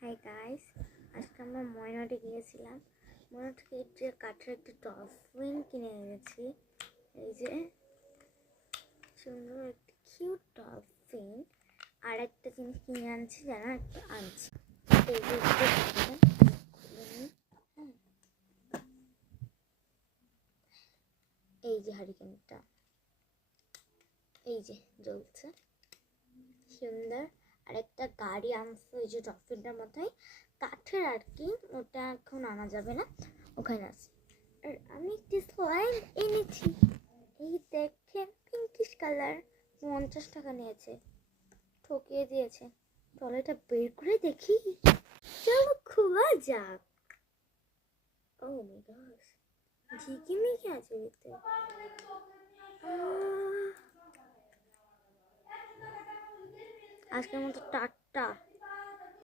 Hi guys, আজকে আমরা ময়নাটে গিয়েছিলাম। ময়না থেকে একটি কাঠের একটি ডলফিন কিনে এনেছি। এই যে সুন্দর একটি কিউট ডলফিন। আর একটা জিনিস কিনে আনছি, জানা একটা আনছি। এই যে এই যে হারিকেনটা, এই যে জ্বলছে সুন্দর। আর একটা গাড়ি আনছে ওই যে ডলফিনটার মতোই, কাঠের আর কি, ওটা এখন আনা যাবে না, ওখানে আছে। আর আমি একটি স্লাইম এনেছি, এই দেখেন পিঙ্কিশ কালার। 50 টাকা নিয়েছে, ঠকিয়ে দিয়েছে। চলো এটা বের করে দেখি, চলো খোলা যাক। ও মাই গড, ঝিকিমিকি আছে ভিতরে। আজকের মতো টাটা।